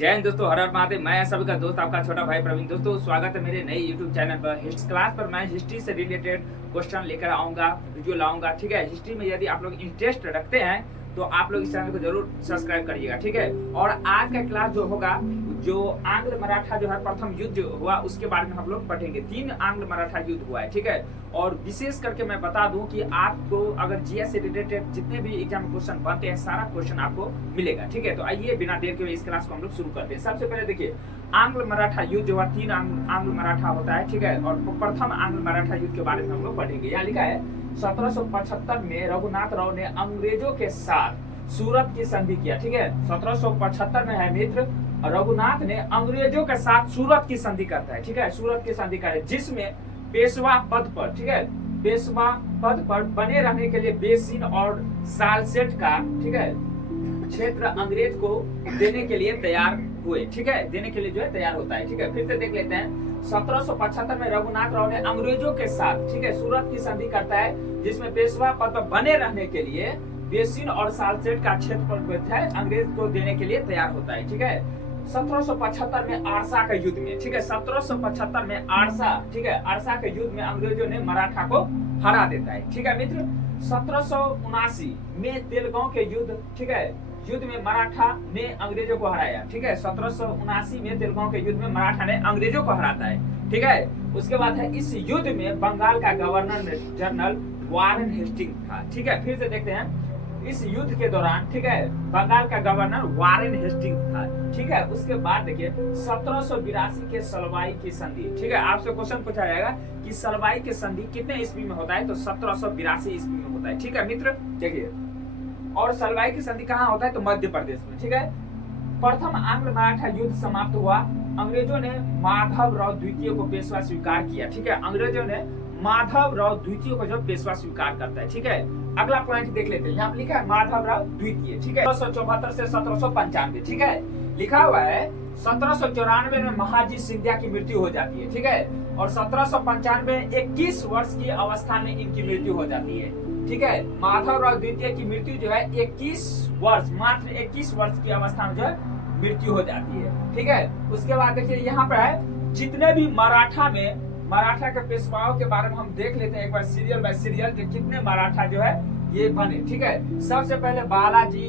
जय हिंद दोस्तों, हर हर महादेव। मैं सभी का दोस्त आपका छोटा भाई प्रवीण। दोस्तों स्वागत है मेरे नए यूट्यूब चैनल पर। हिस्ट्री क्लास पर मैं हिस्ट्री से रिलेटेड क्वेश्चन लेकर आऊंगा, वीडियो लाऊंगा। ठीक है, हिस्ट्री में यदि आप लोग इंटरेस्ट रखते हैं तो आप लोग इस चैनल को जरूर सब्सक्राइब करिएगा। ठीक है, और आज का क्लास जो होगा, जो आंग्ल मराठा जो है प्रथम युद्ध जो हुआ उसके बारे में हम लोग पढ़ेंगे। 3 आंग्ल मराठा युद्ध हुआ है। ठीक है, और विशेष करके मैं बता दूं कि आपको अगर जीएस से रिलेटेड जितने भी एग्जाम क्वेश्चन बनते हैं सारा क्वेश्चन आपको मिलेगा। ठीक है, तो आइए बिना देर के इस क्लास को हम लोग शुरू करते हैं। सबसे पहले देखिए, आंग्ल मराठा युद्ध जो है 3 आंग्ल मराठा होता है। ठीक है, और प्रथम आंग्ल मराठा युद्ध के बारे में हम लोग पढ़ेंगे। यहाँ लिखा है 1775 में रघुनाथ राव ने अंग्रेजों के साथ सूरत की संधि किया। ठीक है, 1775 में है मित्र, रघुनाथ ने अंग्रेजों के साथ सूरत की संधि करता है। ठीक है, सूरत की संधि करे जिसमें पेशवा पद पर, ठीक है, पेशवा पद पर बने रहने के लिए बेसिन और सालसेट का, ठीक है, क्षेत्र अंग्रेज को देने के लिए तैयार हुए। ठीक है, देने के लिए जो है तैयार होता है। ठीक है, फिर से देख लेते हैं। 1775 में रघुनाथ राव ने अंग्रेजों के साथ, ठीक है, सूरत की संधि करता है जिसमें पेशवा पद पर बने रहने के लिए बेसिन और सालसेट का क्षेत्र है अंग्रेज को देने के लिए तैयार होता है। ठीक है, 1775 में आरसा के युद्ध में, ठीक है, 1775 में आरसा, ठीक है, आरसा के युद्ध में अंग्रेजों ने मराठा को हरा देता है। ठीक है मित्र, 1779 में तेलगांव के युद्ध, ठीक है, युद्ध में मराठा ने अंग्रेजों को हराया। ठीक है, 1779 में तेलगांव के युद्ध में मराठा ने अंग्रेजों को हराता है। ठीक है, उसके बाद है इस युद्ध में बंगाल का गवर्नर जनरल वारेन हेस्टिंग था। ठीक है, फिर से देखते हैं, इस युद्ध के दौरान, ठीक है, बंगाल का गवर्नर वारेन हेस्टिंग था। ठीक है, उसके बाद देखिए 1782 के सलवाई की संधि। ठीक है, आपसे क्वेश्चन पूछा जाएगा कि सलवाई की संधि कितने ईस्वी में होता है, तो 1782 ईस्वी में होता है। ठीक है मित्र, देखिए, और सलवाई की संधि कहाँ होता है, तो मध्य प्रदेश में। ठीक है, प्रथम आंग्ल मराठा युद्ध समाप्त हुआ। अंग्रेजों ने माधव राव द्वितीय को पेशवा स्वीकार किया। ठीक है, अंग्रेजों ने माधव राव द्वितीय को जो पेशवा स्वीकार करता है। ठीक है, अगला पॉइंट देख लेते हैं। यहाँ लिखा है माधव राव द्वितीय। ठीक है, 1774 से 1795। ठीक है, लिखा हुआ है 1794 में महाजी सिंधिया की मृत्यु हो जाती है। ठीक है, और 1795 में 21 वर्ष की अवस्था में इनकी मृत्यु हो जाती है। ठीक है, माधव राव द्वितीय की मृत्यु जो है 21 वर्ष, मात्र 21 वर्ष की अवस्था में जो है मृत्यु हो जाती है। ठीक है, उसके बाद देखिए यहाँ पे है जितने भी मराठा के पेशवाओं के बारे में हम देख लेते हैं एक बार सीरियल बाय सीरियल कि कितने मराठा जो है ये बने। ठीक है, सबसे पहले बालाजी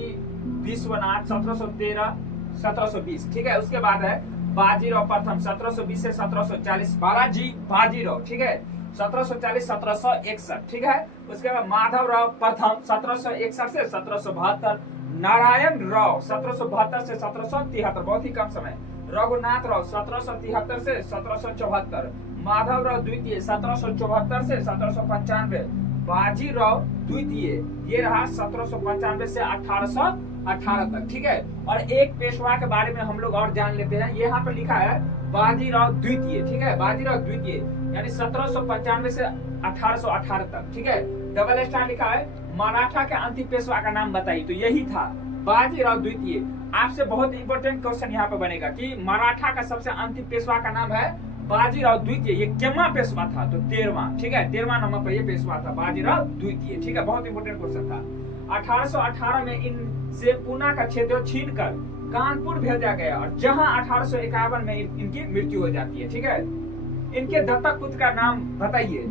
विश्वनाथ 1713 1720। ठीक है, उसके बाद है बाजीराव प्रथम 1720 से 1740, बाजीराव। ठीक है, 1740 1761। ठीक है, उसके बाद माधव राव प्रथम 1761 से 1772, नारायण राव 1772 से 1773, बहुत ही कम समय। रघुनाथ राव 1773 से 1774, माधव राव द्वितीय 1774 से 1795, बाजीराव द्वितीय ये रहा 1795 से 1818 तक। ठीक है, और एक पेशवा के बारे में हम लोग और जान लेते हैं। यहाँ पर लिखा है बाजीराव द्वितीय। ठीक है, बाजीराव द्वितीय यानी 1795 से 1818 तक। ठीक है, डबल स्टार लिखा है मराठा के अंतिम पेशवा का नाम बताइए, तो यही था बाजीराव द्वितीय। आपसे बहुत इंपॉर्टेंट क्वेश्चन यहाँ पे बनेगा कि मराठा का सबसे अंतिम पेशवा का नाम है बाजीराव द्वितीय। ये केमा पेशवा था, तो 13वां। ठीक है, 13वां नंबर पर ये पेशवा था बाजीराव द्वितीय। ठीक है, बहुत इंपॉर्टेंट क्वेश्चन था। 1818 में इनसे पूना का क्षेत्र छीनकर कानपुर भेजा गया, और जहां 1851 में इनकी मृत्यु हो जाती है। ठीक है, इनके दत्तक पुत्र का नाम बताइए,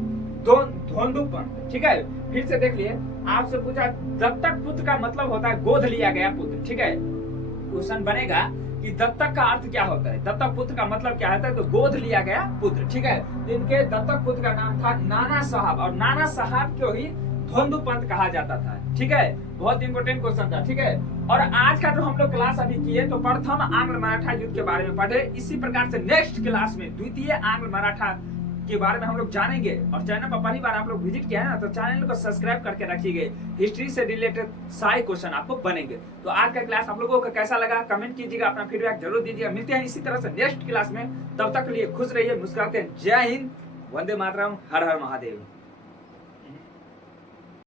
धोंदूपंत। ठीक है, फिर से देख लिए, आपसे पूछा दत्तक पुत्र का मतलब होता है गोद लिया गया पुत्र। ठीक है, क्वेश्चन बनेगा कि दत्तक का अर्थ क्या होता है, दत्तक पुत्र का मतलब क्या होता है, तो गोद लिया गया पुत्र। ठीक है, तो इनके दत्तक पुत्र का नाम था नाना साहब, और नाना साहब को ही धोंदूपंत कहा जाता था। ठीक है, बहुत इंपॉर्टेंट क्वेश्चन था। ठीक है, और आज का जो हम लोग क्लास अभी किए तो प्रथम आंग्ल मराठा युद्ध के बारे में पढ़े। इसी प्रकार से नेक्स्ट क्लास में द्वितीय आंग्ल मराठा के बारे में हम लोग जानेंगे। और चैनल पर पहली बार आप लोग विजिट किया है ना, तो चैनल को सब्सक्राइब करके रखिएगा। हिस्ट्री से रिलेटेड सारे क्वेश्चन आपको बनेंगे। तो आज का क्लास आप लोगों को कैसा लगा कमेंट कीजिएगा, अपना फीडबैक जरूर दीजिएगा। मिलते हैं इसी तरह से नेक्स्ट क्लास में, तब तक के लिए खुश रहिए, मुस्कुराते हैं। जय हिंद, वंदे मातरम, हर हर महादेव।